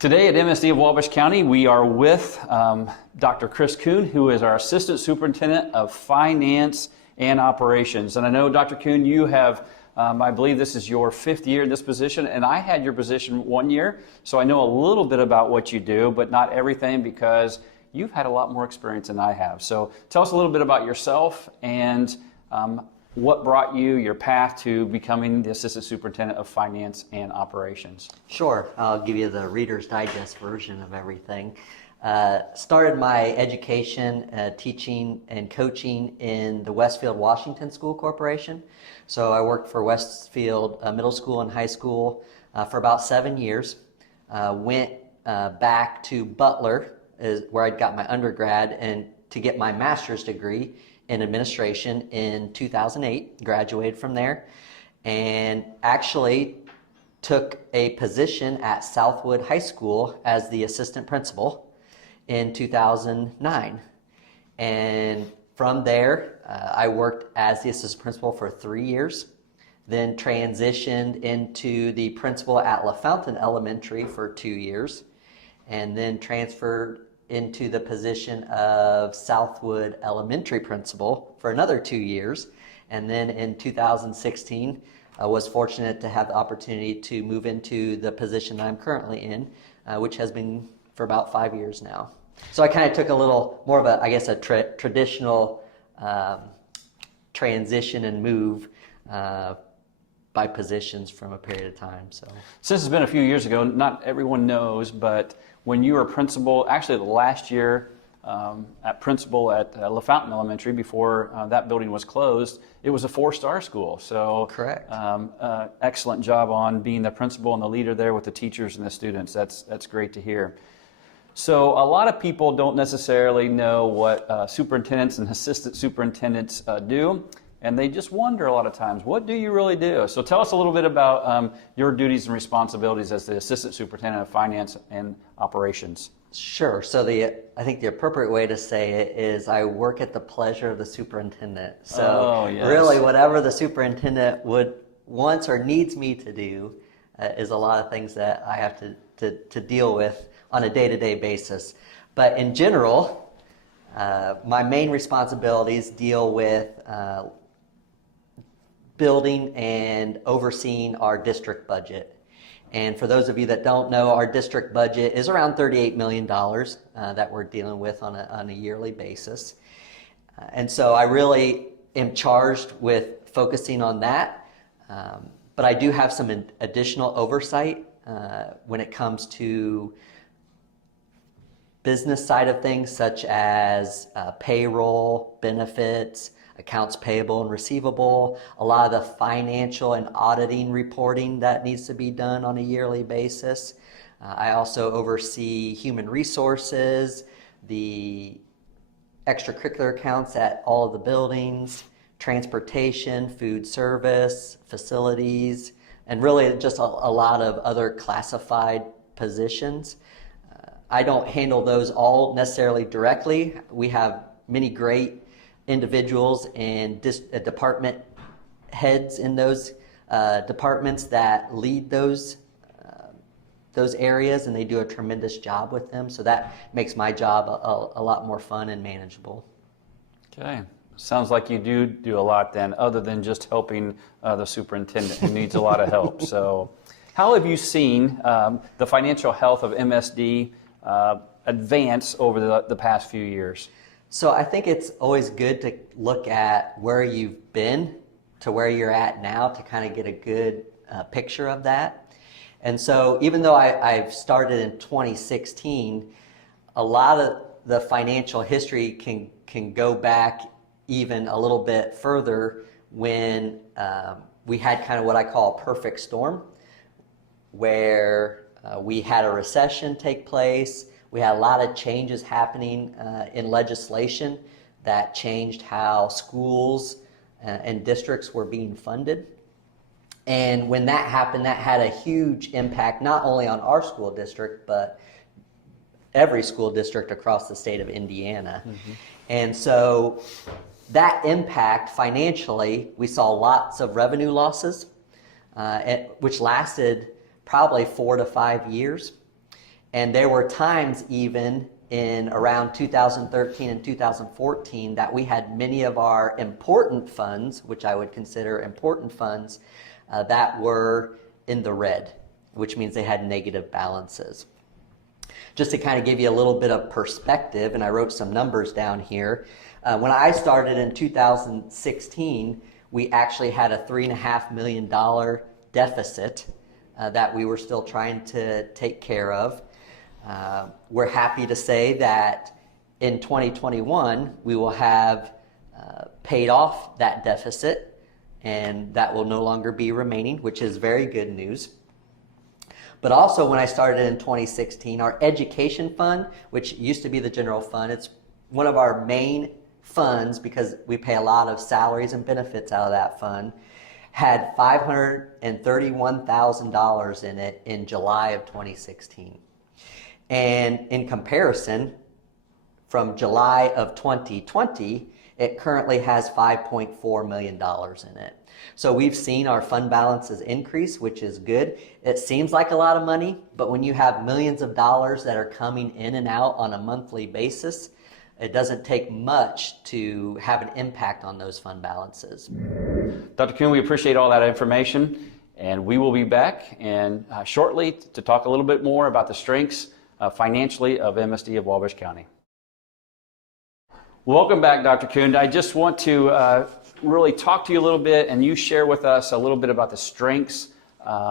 Today at MSD of Wabash County, we are with Dr. Chris Kuhn, who is our Assistant Superintendent of Finance and Operations. And I know, Dr. Kuhn, you have, I believe this is your 5th year in this position, and I had your position 1 year, so I know a little bit about what you do, but not everything because you've had a lot more experience than I have. So tell us a little bit about yourself and what brought you, your path to becoming the Assistant Superintendent of Finance and Operations. Sure. I'll give you the Reader's Digest version of everything. Started my education teaching and coaching in the Westfield Washington School Corporation. So I worked for Westfield Middle School and High School for about 7 years. Went back to Butler, where I'd got my undergrad, and to get my master's degree in administration in 2008, graduated from there, and actually took a position at Southwood High School as the assistant principal in 2009. And from there, I worked as the assistant principal for 3 years, then transitioned into the principal at LaFountain Elementary for 2 years, and then transferred into the position of Southwood Elementary principal for another 2 years. And then in 2016, I was fortunate to have the opportunity to move into the position that I'm currently in, which has been for about 5 years now. So I kind of took a little more of a, I guess, a traditional transition and move by positions from a period of time. So since it's been a few years ago, not everyone knows, but when you were principal, actually the last year at principal at LaFountain Elementary, before that building was closed, it was a 4-star school. So correct. Excellent job on being the principal and the leader there with the teachers and the students. That's great to hear. So a lot of people don't necessarily know what superintendents and assistant superintendents do, and they just wonder a lot of times, what do you really do? So tell us a little bit about your duties and responsibilities as the Assistant Superintendent of Finance and Operations. Sure. So I think the appropriate way to say it is I work at the pleasure of the superintendent. So yes. Really whatever the superintendent wants or needs me to do is a lot of things that I have to deal with on a day-to-day basis. But in general, my main responsibilities deal with building and overseeing our district budget. And for those of you that don't know, our district budget is around $38 million that we're dealing with on a yearly basis. And so I really am charged with focusing on that. But I do have some additional oversight when it comes to business side of things, such as payroll, benefits, accounts payable and receivable, a lot of the financial and auditing reporting that needs to be done on a yearly basis. I also oversee human resources, the extracurricular accounts at all of the buildings, transportation, food service, facilities, and really just a lot of other classified positions. I don't handle those all necessarily directly. We have many great individuals and department heads in those departments that lead those areas, and they do a tremendous job with them. So that makes my job a lot more fun and manageable. Okay. Sounds like you do a lot then, other than just helping the superintendent who needs a lot of help. So how have you seen the financial health of MSD advance over the past few years? So I think it's always good to look at where you've been to where you're at now to kind of get a good picture of that. And so even though I've started in 2016, a lot of the financial history can go back even a little bit further when we had kind of what I call a perfect storm, where we had a recession take place. We had a lot of changes happening in legislation that changed how schools and districts were being funded. And when that happened, that had a huge impact not only on our school district, but every school district across the state of Indiana. Mm-hmm. And so that impact financially, we saw lots of revenue losses, which lasted probably 4 to 5 years. And there were times even in around 2013 and 2014 that we had many of our important funds, which I would consider important funds, that were in the red, which means they had negative balances. Just to kind of give you a little bit of perspective, and I wrote some numbers down here. When I started in 2016, we actually had a $3.5 million deficit that we were still trying to take care of. We're happy to say that in 2021, we will have paid off that deficit, and that will no longer be remaining, which is very good news. But also when I started in 2016, our education fund, which used to be the general fund, it's one of our main funds because we pay a lot of salaries and benefits out of that fund, had $531,000 in it in July of 2016. And in comparison, from July of 2020, it currently has $5.4 million in it. So we've seen our fund balances increase, which is good. It seems like a lot of money, but when you have millions of dollars that are coming in and out on a monthly basis, it doesn't take much to have an impact on those fund balances. Dr. Kuhn, we appreciate all that information, and we will be back shortly to talk a little bit more about the strengths financially of MSD of Wabash County. Welcome back, Dr. Kuhn. I just want to really talk to you a little bit, and you share with us a little bit about the strengths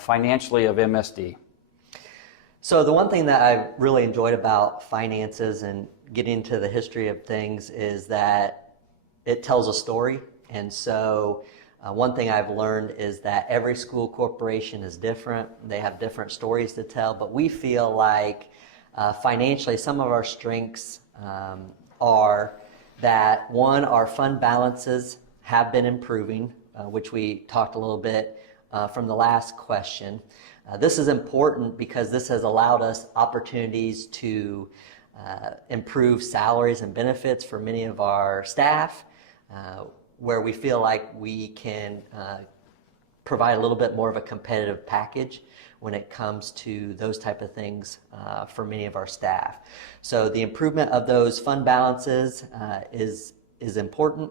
financially of MSD. So the one thing that I really enjoyed about finances and getting into the history of things is that it tells a story. And so one thing I've learned is that every school corporation is different. They have different stories to tell, but we feel like financially some of our strengths are that, one, our fund balances have been improving, which we talked a little bit from the last question. This is important because this has allowed us opportunities to improve salaries and benefits for many of our staff, where we feel like we can provide a little bit more of a competitive package when it comes to those type of things for many of our staff. So the improvement of those fund balances is important.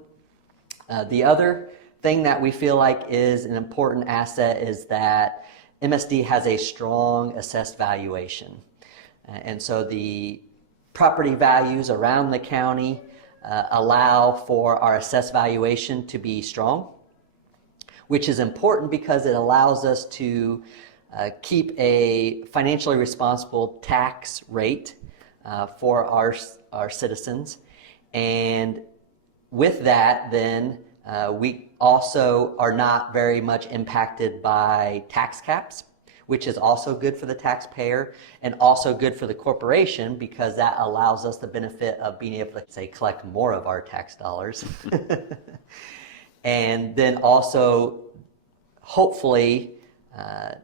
The other thing that we feel like is an important asset is that MSD has a strong assessed valuation. And so the property values around the county allow for our assessed valuation to be strong, which is important because it allows us to keep a financially responsible tax rate for our citizens. And with that, then, we also are not very much impacted by tax caps, which is also good for the taxpayer and also good for the corporation because that allows us the benefit of being able to, say, collect more of our tax dollars. And then also, hopefully,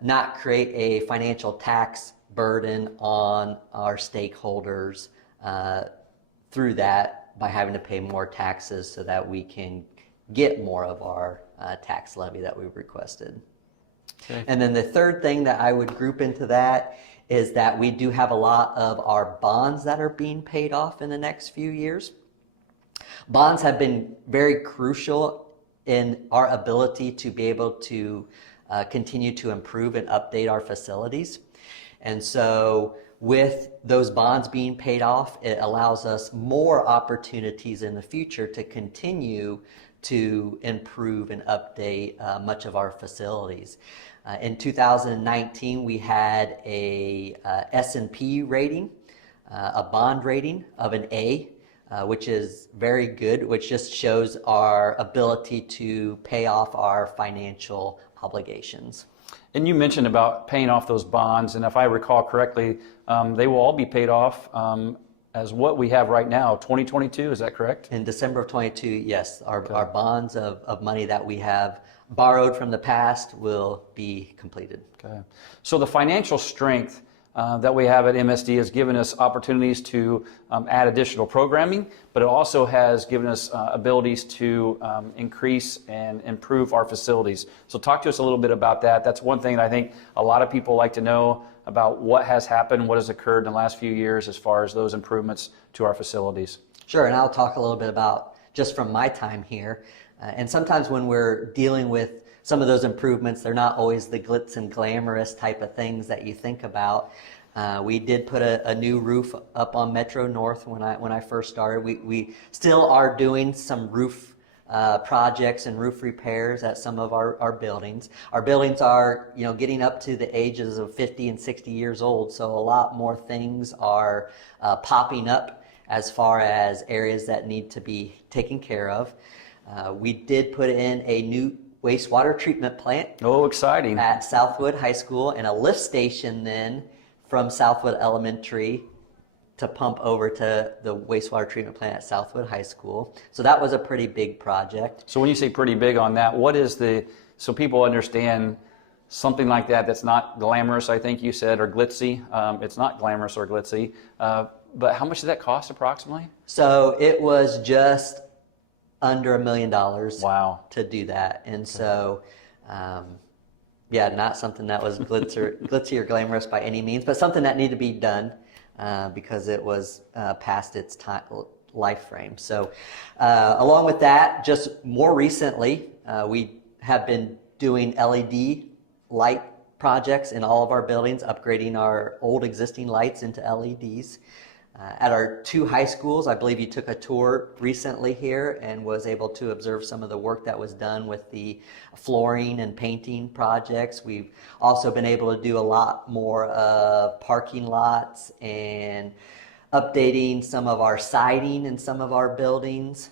not create a financial tax burden on our stakeholders through that by having to pay more taxes so that we can get more of our tax levy that we've requested. Okay. And then the third thing that I would group into that is that we do have a lot of our bonds that are being paid off in the next few years. Bonds have been very crucial in our ability to be able to continue to improve and update our facilities. And so with those bonds being paid off, it allows us more opportunities in the future to continue to improve and update much of our facilities. In 2019, we had a S&P rating, a bond rating of an A, which is very good, which just shows our ability to pay off our financial obligations. And you mentioned about paying off those bonds, and if I recall correctly, they will all be paid off as what we have right now, 2022, is that correct? In December of 22, yes. Our bonds of money that we have borrowed from the past will be completed. Okay. So the financial strength that we have at MSD has given us opportunities to add additional programming, but it also has given us abilities to increase and improve our facilities. So talk to us a little bit about that. That's one thing that I think a lot of people like to know. about what has happened, what has occurred in the last few years as far as those improvements to our facilities. Sure, and I'll talk a little bit about just from my time here. And sometimes when we're dealing with some of those improvements, they're not always the glitz and glamorous type of things that you think about. We did put a new roof up on Metro North when I first started. We still are doing some roof projects and roof repairs at some of our buildings. Our buildings are, getting up to the ages of 50 and 60 years old, so a lot more things are popping up as far as areas that need to be taken care of. We did put in a new wastewater treatment plant. Oh, exciting. At Southwood High School, and a lift station then from Southwood Elementary to pump over to the wastewater treatment plant at Southwood High School. So that was a pretty big project. So when you say pretty big on that, what is so people understand something like that's not glamorous, I think you said, or glitzy. It's not glamorous or glitzy, but how much did that cost approximately? So it was just under $1 million. Wow. To do that. And so, not something that was glitzy or glamorous by any means, but something that needed to be done because it was past its life frame. So along with that, just more recently, we have been doing LED light projects in all of our buildings, upgrading our old existing lights into LEDs. At our 2 high schools, I believe you took a tour recently here and was able to observe some of the work that was done with the flooring and painting projects. We've also been able to do a lot more of parking lots and updating some of our siding in some of our buildings,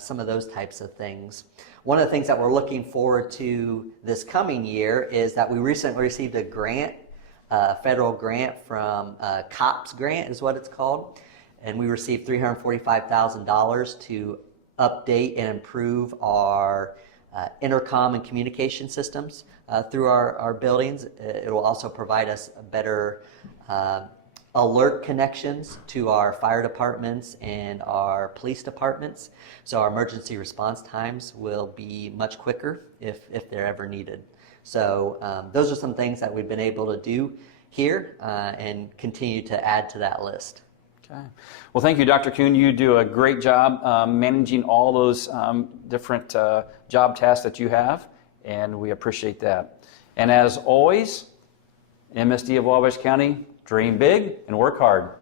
some of those types of things. One of the things that we're looking forward to this coming year is that we recently received a grant, federal grant from COPS grant is what it's called, and we received $345,000 to update and improve our intercom and communication systems through our buildings. It will also provide us better alert connections to our fire departments and our police departments, so our emergency response times will be much quicker if they're ever needed. So those are some things that we've been able to do here and continue to add to that list. Okay. Well, thank you, Dr. Kuhn. You do a great job managing all those different job tasks that you have, and we appreciate that. And as always, MSD of Wabash County, dream big and work hard.